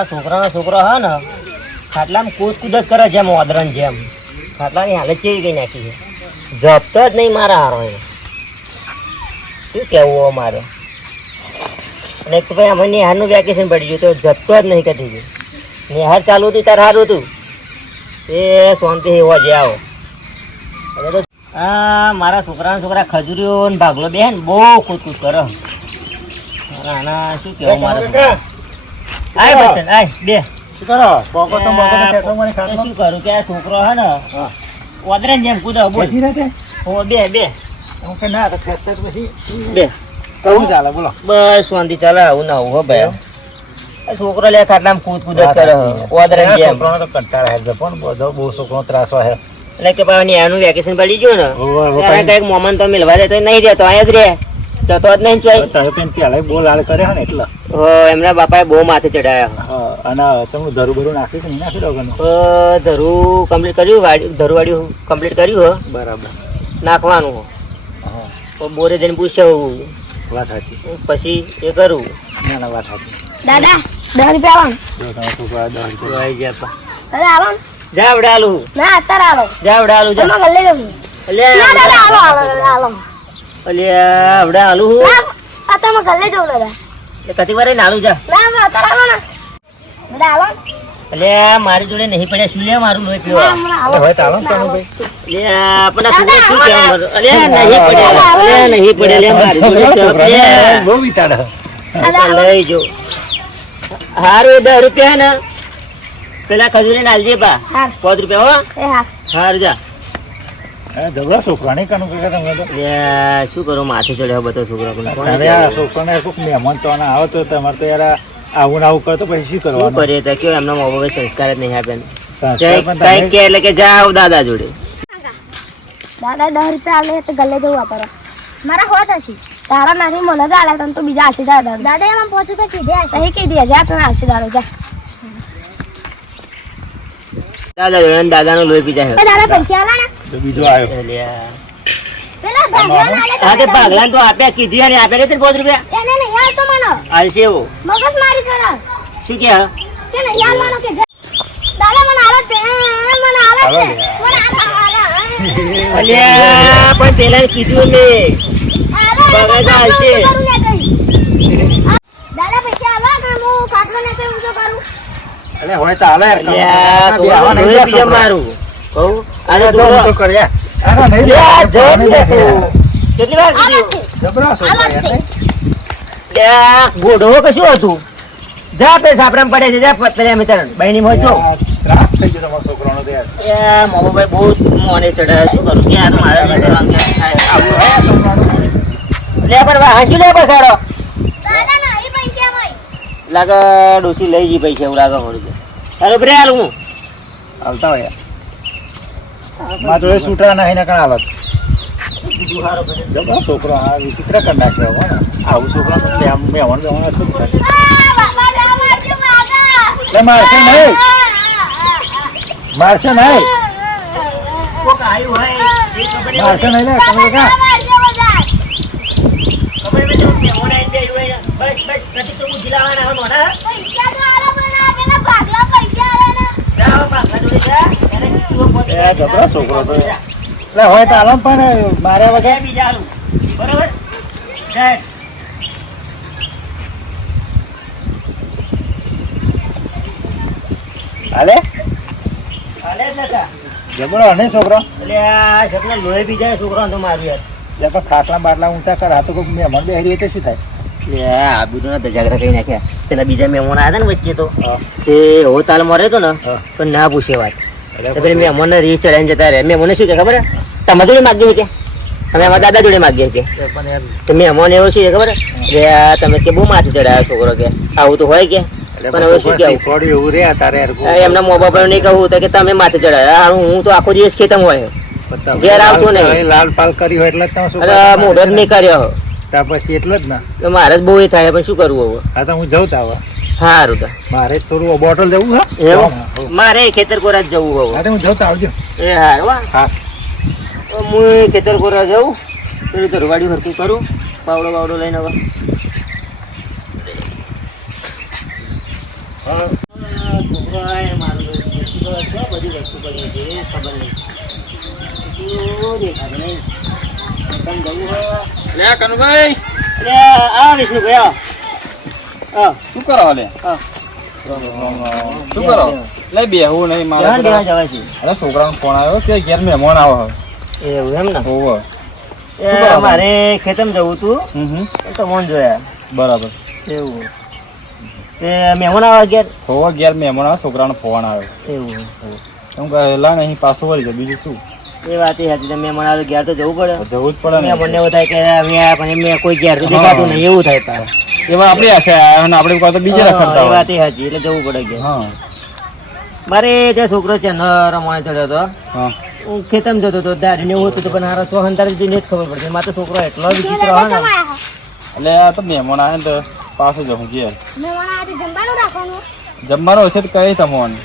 મારા છોકરાનો છોકરો હા ને, ખાટલામાં કૂદ કૂદ જ કરે જેમ ઓદરણ જેમ. ખાટલાની હાલત કેવી કઈ નાખી છે? જપતો જ નહીં મારા હારો એ શું કહેવું હવે મારે અને એક તો ભાઈ અમે નિહારનું વેકેશન પડી ગયું, તો જપતો જ નહીં કદી ગયું નિહાર ચાલુ હતું તારે સારું હતું. એ શાંતિ એવો જે આવો. તો મારા છોકરાના છોકરા ખજૂરીઓ ભાગલો બેન બહુ કૂદ કૂદ કરે. આના શું કહેવું મારે? આય બચન આય બે. શું કરો? બોકો તો બોકો તો કેતો મને ખાતો શું કરું કે આ છોકરો હે ને ઓદરે જેમ કૂદો બોલ. બેઠી રહે હો બે બે. હું કે ના તો ખેતર પછી. બે. કહું ચાલે બોલો. બસ શાંતિ ચાલે આવું ના આવું હો ભાઈ. છોકરો લે ખાટલામાં કૂદ કૂદ કરે ઓદરે જેમ. છોકરાનો તો કંટાળા હે બહુ છોકરો ત્રાસવા હે એટલે કે ભાઈ એનું વેકેશન પડી ગયું ને. ત્યારે કંઈક મોમન તો મિલવા દે તો નહીં રહેતો અહીંયા જ રહે. જતો જ નહીં ચોઈ પેલા બોલ હાલ કરે ને એટલે. એમના બાપાએ બહુ માથે ચડાયા હા અને ચમનું ધરું ભરું નાખ્યું છે નહીં નાખી દો ધરું કમ્પ્લીટ કર્યું વાડી ધરું વાડી કમ્પ્લીટ કર્યું હો. બરાબર. નાખવાનું તો બોરે જઈને પૂછ્યું. વાત સાચી. પછી એ કરું. ના ના વાત સાચી. દાદા દસ રૂપિયા રૂપિયા. આવી ગયા. દાદા આલો જા આવડે આલુ ના અત્યારે આલો જા. તમે જવું. દાદા દાદા અલ્યા આવડે આલુ હું. અત્યારે આ તમે ગલ્લે જવું દાદા. કતી વાર જા. મારી જોડે નહીં પડ્યા શું લે મારું લોહી પીવા? હવે તાલો ને તમે ભાઈ? અલ્યા આપણા છોકરા શું કહેવા મારું? નહીં પડ્યા અલ્યા નહીં પડ્યા લે મારી જોડે લે. બહુ વિતાડે. લઈ જો. હારું એ દસ રૂપિયા ને. પેલા ખજૂરી નાલજે પા હાર. પાંચ રૂપિયા હો. હાર જા. હા જબરા છોકરા નહીં તમે તો? શું કરું માથે ચડ્યો બધો છોકરા કોને કોને અરે આ છોકરાને કોઈક મહેમાન તો આના આવે તો તમારે તો યાર આવું આવું કરો પછી શું શું કરવાનું? કરીએ? તો કેવું એમના મા બાપે સંસ્કાર જ નહીં આપ્યા સંસ્કાર પણ કંઈક તમે કે એટલે કે જાઓ દાદા જોડે. દાદા દસ રૂપિયા આલે તો ગલ્લે જવું વાપરો મારા હોત હશે. તારા નાની મને જ આલે તને તો બીજા આલશે જા દાદા દાદા એમાં પાંચ રૂપિયા કીધે સહી કીધી જા તને આલશે દાદો જા. દાદા દાદાનું લોહી પીજા દાદા પૈસા આલા ને. તો બીજો આવ્યો હા આપ્યા કીધી અને આપ્યા નથી ને પાંચ રૂપિયા એને નહીં આલતો મને હાલશે એવો મગજ મારી કરે શું કે. દાદા મને આલે તે મને આલે છે મને આલે આલે અલ્યા પણ પેલા કીધું મેં બગાડ તો દાદા પૈસા આલો કે હું ખાટલો ને ઊંચો કરું અરે હોય તો હાલે યાર. અલ્યા, આવા નહીં. મારું કહું અરે જો આના નહીં નહીં દે તું. યાર. કેટલી વાર કીધું જબરા છોકરા યાર નહીં? અલ્યા, ગોઢો કશું હતું? જા પે સાપરામ પડે છે જા પેલા મિત્ર. બહેની મોજ જો. ત્રાસ થઈ ગયો તમારા છોકરાનો તો એ મોમો ભાઈ બહુ મોને ચડાવે શું કરું? કે આ તો મારે કરવાનું કે લે પણ વા- હાંચું લે ભાઈ લાગે ડોસી લઈ જઈ પૈસા એવું લાગે કે. અરે બ્રે હાલ હું. હાલતા હોય યાર. તો એ સૂટા નહીં ને કણ હાલત. જબરા છોકરો, આ વિચિત્ર કરી નાખ્યો હો ને. આવું છોકરા મેં- મહેમાન બેમાન હતું ને. આ બાબા ના મારજો બાબા મારશે નહીં મારશે નહીં મારશે નહીં લે કમલ કા. બસ મોઢા. પૈસા તો આલો પણ આ પેલા ભાગલા પૈસા જબરો છોકરો તો યાર. લે. હોય તો હાલો? પણ માર્યા વગર બીજા બરોબર હાલે હાલે જબરો હને છોકરો એટલે લોહી બીજા જાય છોકરાને તો મારું યાર પણ ખાટલા બાટલા ઊંચા કર. આ તો કોઈ મહેમાન બેહરી હોય તો શું થાય? આ બધું ના ધજાગરા કરી નાખ્યા. પેલા બીજા મહેમાન આવ્યા ને વચ્ચે તો તે હો. તાલ મરે તો ને તો ના પૂછે વાત. એટલે મહેમાન રીસ ચડાઈને જતા રહે મહેમાને શું કે ખબર તમારા જોડે માગીએ કે? અમે અમારા દાદા જોડે માગીએ કે? તો મહેમાન એવો શું ખબર કે તમે કે બહુ માથે ચડાયો છોકરો કે. આવું તો હોય કે. પણ હવે શું કેવું? એમના મો બાપ નહીં કહું કે તમે માથે ચડાયા. હું તો આખો દિવસ ખેતમ હોય. ઘેર આવતો નહીં. લાલ પાલ કર્યો એટલે મોઢો જ નહીં કર્યો. ત્યાર પછી એટલો જ ને. તો મારે જ બહુ એ થાય પણ શું કરવું હવે? હા તો હું જઉં તાવ સારું તો. મારે જ થોડું બોટલ જવું હા મારે ખેતર કોરા જ જવું હવે. હા તો હું જઉં તો આવજો. એ હારું હા. હા. તો હું ખેતર કોરા જાઉં પેલું ધરવાડી હરકું કરું પાવડો બાવડો લઈને હવે. ક્યાં બધી વસ્તુ કરી છે ખબર નહીં. લે કનુભાઈ. અરે આ વિષ્ણુભાઈ આવો. આવો. શું કરો લે? શું કરો? લે બેહવું નહીં મારે દેવા જવાય છે. અરે છોકરાનો ફોન આવ્યો કે ઘેર મહેમાન આવો એવું એમ ને? હોવ. એ મારે ખેતમ જવું તું. તો મોન જોયા. બરાબર. એવું. એ મહેમાન આવે ઘેર? હોવ ઘેર મહેમાન આવે છોકરાનો ફોન આવ્યો. એવું. એમ કહેલા નહીં પાછો વળી જાય બીજું શું? એ વાત એ હતી મહેમાન આવે ઘેર તો જવું પડે. જવું જ પડે ને. મને એવું થાય કે અમે આયા પણ એમને કોઈ ઘેર તો દેખાતું નહીં એવું થાય તારે. એમાં આપણી આશે અને આપણે કહો તો બીજે રખડતા એ હોય. વાત એ હતી એટલે જવું પડે ઘેર. મારે જે છોકરો છે ન રમાણે ચડ્યો હતો હું. ખેતમ જતો હતો દાઢીને એવું હતું પણ હારા છો હંતારે જઈને જ ખબર પડશે. મારે તો છોકરો એટલો વિચિત્ર હોય ને. એટલે આ તો મહેમાન આવે ને તો પાછો જવું ઘેર. મહેમાન આવે તો જમવાનું રાખવાનું. જમવાનું હશે તો કઈ તમને.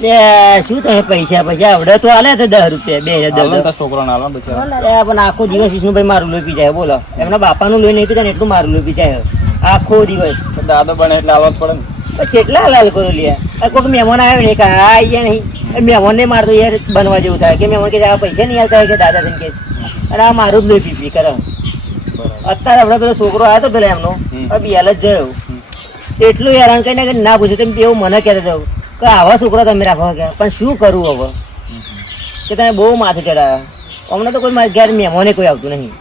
શું તમે પૈસા પૈસા આવડે તો હાલે તો દસ રૂપિયા બે હજાર દસ બિચારા. પણ આખો દિવસ વિષ્ણુભાઈ મારું લોહી પી જાય બોલો. એમના બાપાનું લોહી નહીં પીતા ને એટલું મારું લોહી પી જાય આખો દિવસ. દાદો બને એટલે આવવા પડે ને. કેટલા લાલ કરો લ્યા કોઈક મહેમાન આવ્યો ને કે આ અહીંયા નહીં. મહેમાન ને મારતો યાર બનવા જેવું થાય. કે મહેમાન કે આ પૈસા નહીં આવતા? કે દાદા તને કે. અને આ મારું જ લોહી પી પી કરે. અત્યારે આપણે પેલો છોકરો આવ્યો હતો પેલા એમનો. બિયાલ જ જયો એટલું હેરાન કરીને ના પૂછ્યું તેમ એવું મને કહેતા હતો. કે આવા છોકરા તમે રાખો કે પણ શું કરું હવે? કે તમે બહુ માથે ચડાયા. હમણાં તો કોઈ મારા ઘેર મહેમાને કોઈ આવતું નહીં.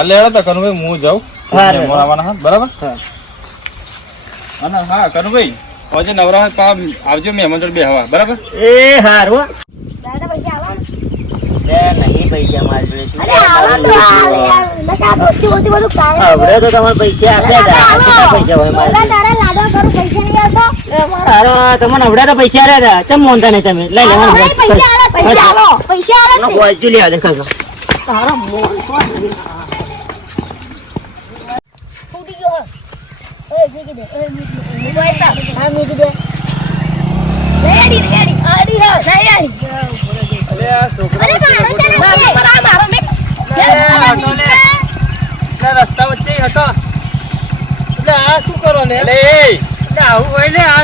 એટલે એટલે કનુભાઈ હું જાઉં. બરાબર. અને હા કનુભાઈ આજે નવરા હોય તો આવજો મહેમાન જોડે બેહવા. બરાબર? એ હારું દાદા પૈસા આવો ને લે નહીં. પૈસા મારી જોડે અરે તો તમારે પૈસા આપ્યા પૈસા હોય પૈસા? હારો, તમને આવડે તો પૈસા રહ્યા હતા. ચમ મોનતા નહીં તમે? લઈ લેવાનું. પૈસા પૈસા પૈસા ખાસ તારો મોન ફૂટી આ રસ્તા વચ્ચે હતો. એટલે આ શું કરો ને? એટલે એટલે આવું હોય ને આ.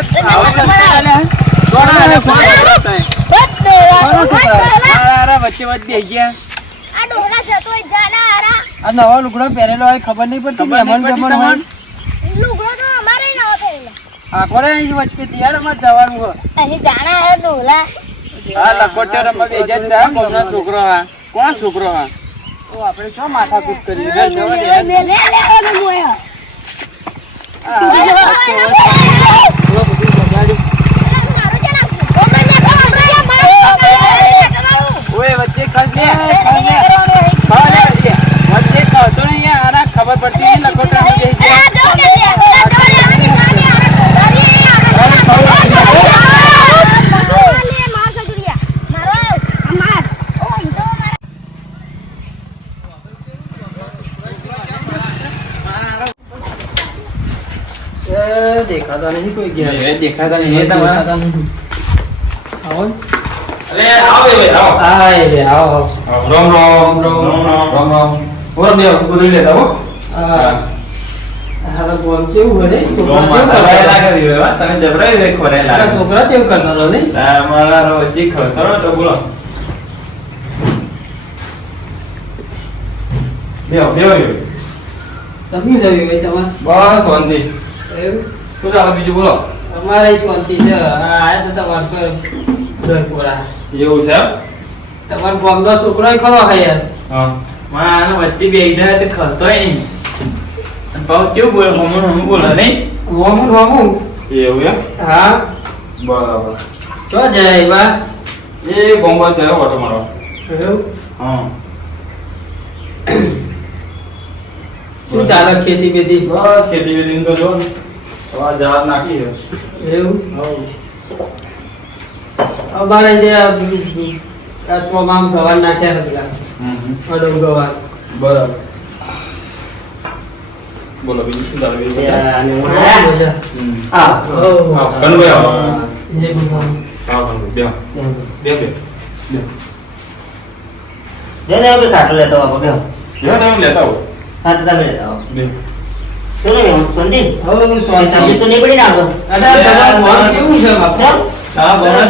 વચ્ચે વચ્ચે ગયા. આ. આ નવા લુગડો પહેરેલો હોય ખબર નહીં પડતી મહેમાન બેમાન હોય. લુગડો તો અમારે નવો પહેરેલો. આખો રે અહીં વચ્ચે જવાનું હોય? અહીં જાણા ડોહલા. હા લખોટ્યો રમવા બે હજાર થયા કોમનો છોકરો હા. કોણ છોકરો હા? તો આપણે શું માથા કૂટ કરી લે, લે, લે, ઓલો મોયો. મારું છે ને, ઓમે લે, લે, મારું, તમારું. ઓય વચ્ચે ખસ દે નહીં કરવાનું, નહીં. ખા લે વચ્ચે વચ્ચે ખાતો નહીં યાર આના ખબર પડતી નહીં લખોટામાં બેસી ગયા આ જો કે છે, આ જો લે, આ જો, આ જો, આ જો, આ જો, આ જો. મારો લે, માર સગુડિયા. મારો, આ માર. ઓ, ઈ તો મારા. દેખાતા નહીં કોઈ ગયા એ દેખાતા નહીં તમારા? દેખાતા નહીં આવો. અરે આવો એ આવો. હા એ આવો રામ રામ રામ રામ રામ ઓર દેવ ઉરી લેતા હો. હા. હાલો બોલ કેવું હોય ને રોમ લાગે તમે જબરાઈ વે ખોરે લાગે. છોકરા કેવું કરતા તો નહીં? તમારા રોજી ખતરો તો બોલો. બેહો બેહો તમે જવી ભાઈ તમારે? બસ શાંતિ. એવું? શું ચાલે બીજું બોલો? અમારે શાંતિ છે. આયા તો તમાર તો ઘરપોરા એવું છે તમાર ગામનો છોકરો ખરો હે યાર. હા. માં આને વચ્ચે બે ઇધર તો ખરતોય નહીં. પાઉ કેવું બોલે? મમ્મી મમ્મી બોલે નહીં? હોમું હોમું એવું એમ? હા. બરાબર. તો જાય બા. એ ગોંબા થયો ઓટો મારો. એવું? હા. શું ચાલે ખેતી બેતી બસ ખેતી બેતી તો જો હવે જહાજ નાખી એવું? અમારે જે આ આ ગવાર નાખ્યા હતા પેલા ગવાર બરાબર. બોલો બીજું શું ચાલે? બીજું બધું? મજા. આવો, કનુભાઈ લેતો આવો બેહો, તમે લેતા આવો.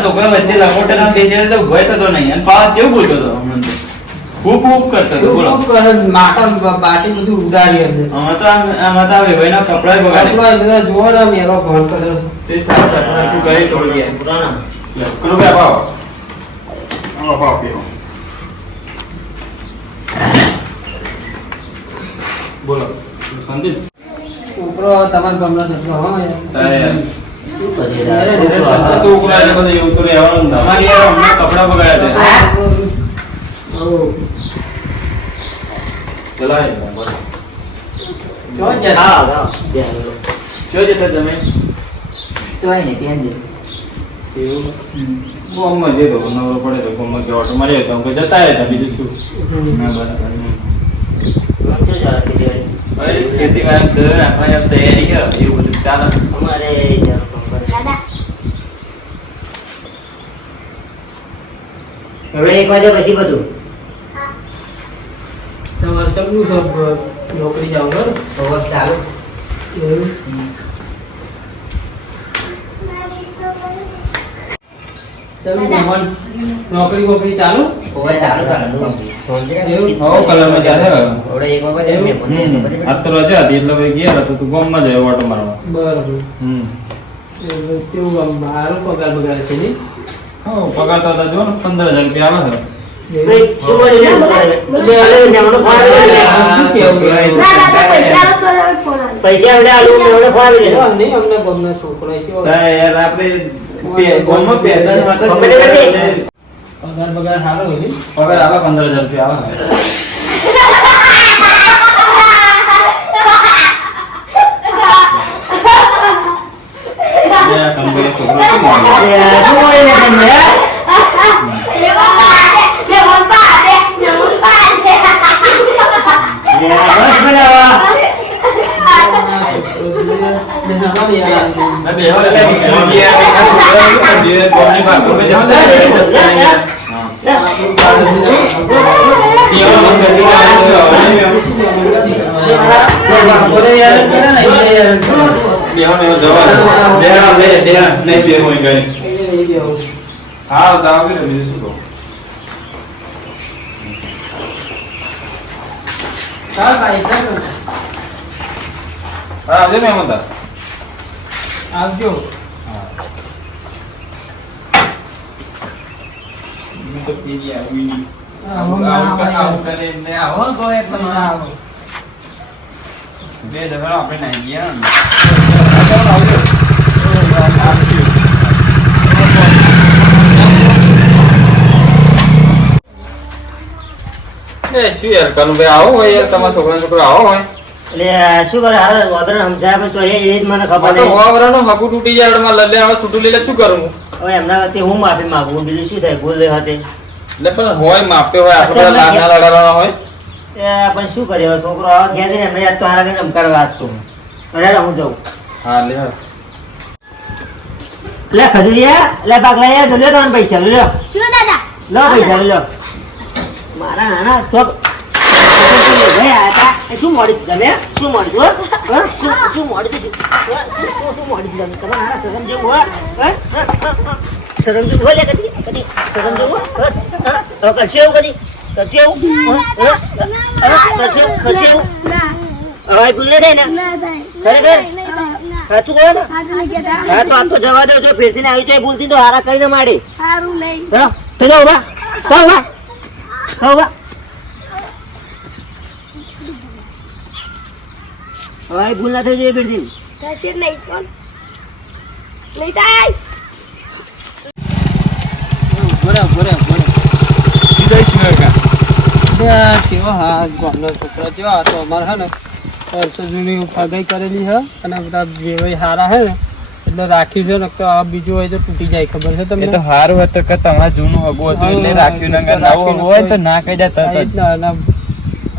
છોકરા વચ્ચે લખોટે ના થઈ જાય તો ભય થતો નહીં. અને પાછો કેવું બોલતો હતો હમણાં ખૂબ ખૂબ કરતો હતો બોલો. ખૂબ કરે, માથા બ- બાટી બધું ઉડાડી અંદર. આમાં તો આમ- આમાં તો આ વેવાઈના કપડાં બગાડે. આપણો બધા જુઓ ને, મેલો ઘણ કરે. તે સારા કપડાં તું કરી તોડી ગયા. પુરાણા. કનુભાઈ આવો આવો આવો પીવો. બોલો સંદીપ. છોકરો તમારા ગમનો છોકરો, હો છોકરો એટલે બધું એવું તો રહેવાનું તમારી યાર કપડાં બગાડ્યા છે. ચલાય. જો જરા. હા, હા. જો જતા તમે? ચોય ને ત્યાં જ. ગામમાં જઈએ તો નવરો પડે તો ગામમાં કે ઓટો મારીએ તો જતા બીજું શું? ના બરાબર? ભાઈ ખેતી વાળા ઘર રાખવાની આમ તૈયારી એવું બધું ચાલે અમારે હવે એક વાગે પછી બધું. તમારે ચકલું નોકરી જાવ બરોબર? તો ચાલુ. ભગવાન, નોકરી વોકરી ચાલુ? હવે ચાલુ ચાલુ એવું? હો કલરમાં જાય છે. એક વખત એમ એમ તો રજા હતી એટલે ભાઈ ગયા હતા તો તું ગામમાં જાય ઓટો મારવા. બરોબર. હમ. કેવું મારો પગાર બગાડે છે નહીં? હા પગાર તો જો ને પંદર હજાર રૂપિયા આવે છે. પૈસા ગામના છોકરા ગમે નહીં. નથી. પગાર બગાર સારો હોય? પગાર આવે પંદર હજાર રૂપિયા આવે છે બે આ કંપની છોકરો શું માગે? એ, શું કરી લે તમે, હે? લેવન પાડે, લેવન પાડે, લેવન પાડે. એ, બસ બનાવવા. ને હવા યાર આ ના, બે હવે એટલે બીજી યાર એના છોકરા શું કરે? જે ગામની બાજુમાં જતા રહે, જતા રહે યાર. પીવાનો મસ્ત કરી બોલે યાર કે ના નહીં યાર બેહવાનો એવો જવાબ. દે આ, દે, દે આ. નહીં દે હોય કઈ. એ એવું. હા તો આવે ને બીજું શું કહું ચાલ ભાઈ ચાલ હા આવજો ને એમાં તાર. આવજો હા તો પી ગયા, આવું. કરે ને આવો તો એટલે ના આવો. બે દફા આપણે નાઈ ગયા એ શું યાર કનુભાઈ આવો હોય યાર તમારા છોકરા છોકરો આવો હોય. એટલે શું કરે હાલ વાદળ સમજાય પણ તો એ જ મને ખબર તો હકુ તૂટી જાય એટલે મારે લલ્લે આવે છૂટું લઈને શું કરું હવે એમના વખતે હું માફી માંગુ બીજું શું થાય ભૂલ હતી એટલે પણ હોય માપ્યો હોય આપણે લાગના લડાવવાના હોય. પણ શું કર્યો છોકરો આવા ગયા જઈને ને તો હારા કરીને રમકાડવા આજ અરે હું જાઉં હા લે લે ખજુરિયા લે પાકલા યાર લ્યો તમારા પૈસા લ્યો શું દાદા લો પૈસા લ્યો મારા નાના એ શું મોડી તમે શું મોડી? શું શું મોડી? શું શું મોડી તમે નાના સગન જેવું હા? હા? હા? હા? હા? સગન જેવું હોય લે કદી કદી સગન જેવું બસ હા? હવે કરશો એવું કદી ભૂલ થાય ને ખરેખર સાચું કહો ને. હા. તો આમ તો જવા દો જો ફેરથી આવી જાય ભૂલથી તો હારા કરીને માડી સારું તો જાઓ હવે ભૂલ ના થઈ જોઈએ ફેરથી થશે નહીં કોણ? નહીં થાય બરાબર બરાબર જય શ્રી કાકા. બધા કેવા હા ગામના છોકરા કેવા તો અમારે હે ને વર્ષો જૂની ફગાઈ કરેલી છે અને બધા વેવાઈ હારા હે ને એટલે રાખી છે ને તો આ બીજું હોય તો તૂટી જાય ખબર છે એ તો તમને હારું હતું કે તમારે જૂનું હગું હતું એટલે રાખ્યું નગર નવું હોય તો ના કહી જાય આ તરત જ. રીતના એના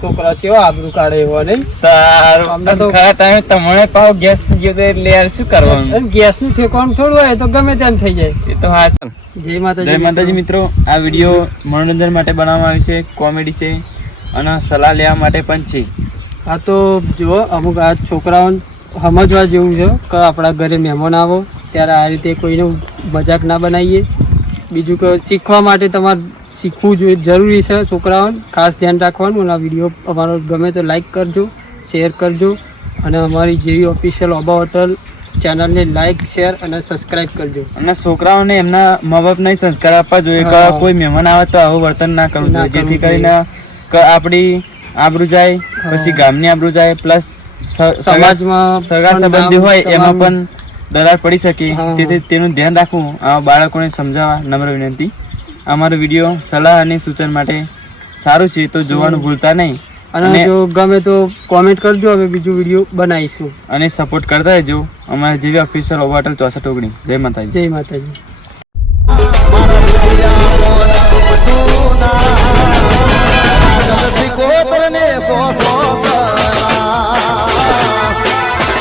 છોકરા કેવા આબરૂ કાઢે એવા નહીં? સારું. અમને તો- ખરા ટાઈમે તમને પાવ ગેસ ગયો તો એટલે યાર શું કરવાનું? ગેસ ગેસનું ઠેકાણું થોડું હોય તો ગમે ત્યાં થઈ જાય. એ તો હા જય માતાજી જય માતાજી મિત્રો. આ વીડિયો મનોરંજન માટે બનાવવામાં આવી છે કોમેડી છે અને સલાહ લેવા માટે પણ છે. આ તો જુઓ અમુક આ છોકરાઓને સમજવા જેવું છે કે આપણા ઘરે મહેમાન આવો ત્યારે આ રીતે કોઈને મજાક ના બનાવીએ. બીજું કે શીખવા માટે તમારે શીખવું જોઈએ જરૂરી છે છોકરાઓને ખાસ ધ્યાન રાખવાનું અને આ વીડિયો અમારો ગમે તો લાઈક કરજો શેર કરજો અને અમારી જેવી ઓફિશિયલ ઓબા હોટલ ચેનલને લાઈક શેર અને સબસ્ક્રાઇબ કરજો. અને છોકરાઓને એમના મા બાપને સંસ્કાર આપવા જોઈએ કે કોઈ મહેમાન આવે તો આવું વર્તન ના કરવું જોઈએ. જેથી કરીને આપણી આબરૂ જાય પછી ગામની આબરૂ જાય પ્લસ સમાજમાં સગા સંબંધી હોય એમાં પણ દરાર પડી શકે. તેથી તેનું ધ્યાન રાખવું આ બાળકોને સમજાવવા નમ્ર વિનંતી. અમારો વીડિયો સલાહ અને સૂચન માટે સારું છે તો જોવાનું ભૂલતા નહીં. અને જો ગમે તો કોમેન્ટ કરજો હવે બીજું વીડિયો બનાવીશું. અને સપોર્ટ કરતા રહેજો અમારા જેવી ઓફિસર ઓવાટલ ચોસઠ ઓગણી. જય માતાજી. જય માતાજી.